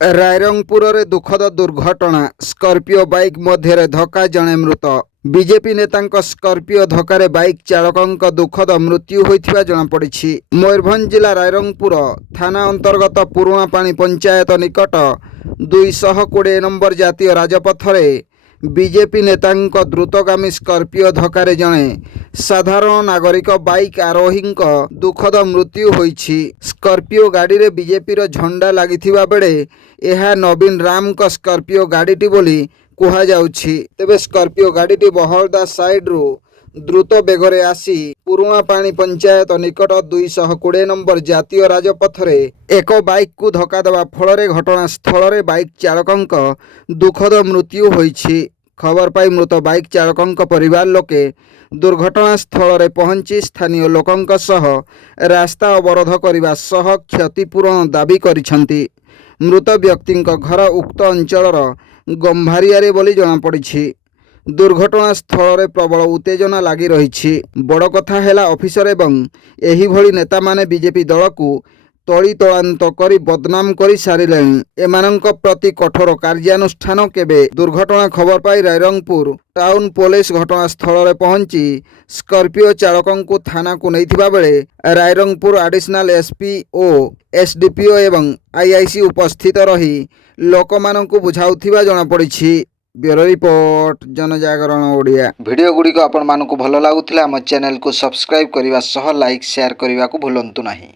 रायरंगपुर रे दुखद दुर्घटना स्कॉर्पियो बाइक मध्य धक्का जणे मृत। बीजेपी नेता स्कॉर्पियो धक्का बाइक चालक दुखद मृत्यु होता जमापड़ी। मयूरभंज जिला रायरंगपुर थाना अंतर्गत पुरापाणी पंचायत निकट 220 नंबर जातीय राजपथरे बीजेपी नेता द्रुतगामी स्कॉर्पियो धक्का जणे साधारण नागरिक बाइक आरोही दुखद मृत्यु होईछि। स्कॉर्पियो गाड़ी रे बीजेपी झंडा लागिथिबा बेले यह नवीन राम का स्कॉर्पियो गाड़ीटी बोली कुहा जाउछि। तेबे स्कॉर्पियो गाड़ीटी बहलदा साइड रु द्रुत बेगरे आसी पुरापाणी पंचायत निकट 220 नंबर जातीय राजपथरे एक बाइक को धक्का देवा फल घटनास्थल में बाइक चालक दुखद मृत्यु होईछि। खबर पाई मृत बाइक चालक परिवार लोके दुर्घटनास्थल में पहुंची स्थानीय लोकों सह रास्ता अवरोध करने सह क्षतिपूरण दाबी करिसेंति। मृत व्यक्ति घर उक्त अंचलर गंभारिया बोली जमापड़ी। दुर्घटना स्थल में प्रबल उत्तेजना लगी रही। बड़ कथा है ऑफिसर एवं एही भली नेता माने बीजेपी दल को तली तलांत करी बदनाम करी सारिले। एमानंक प्रति कठोर कार्यानुष्ठान केबे। दुर्घटना खबर पाई रायरंगपुर टाउन पुलिस घटनास्थल में पहुंची स्कॉर्पियो चालकों को थाना को नैथिबा बेले रायरंगपुर एडिशनल एसपी ओ एसडीपीओ एवं आईआईसी उपस्थित रही लोकमानंकु बुझाउथिबा जणापड़ी। ब्यूरो रिपोर्ट जनजागरण ओडिया। वीडियो गुड़िक आपण मानकु भल लागुथिला हम चैनल को सब्सक्राइब करने सह लाइक शेयर करने को भूलंतु नहीं।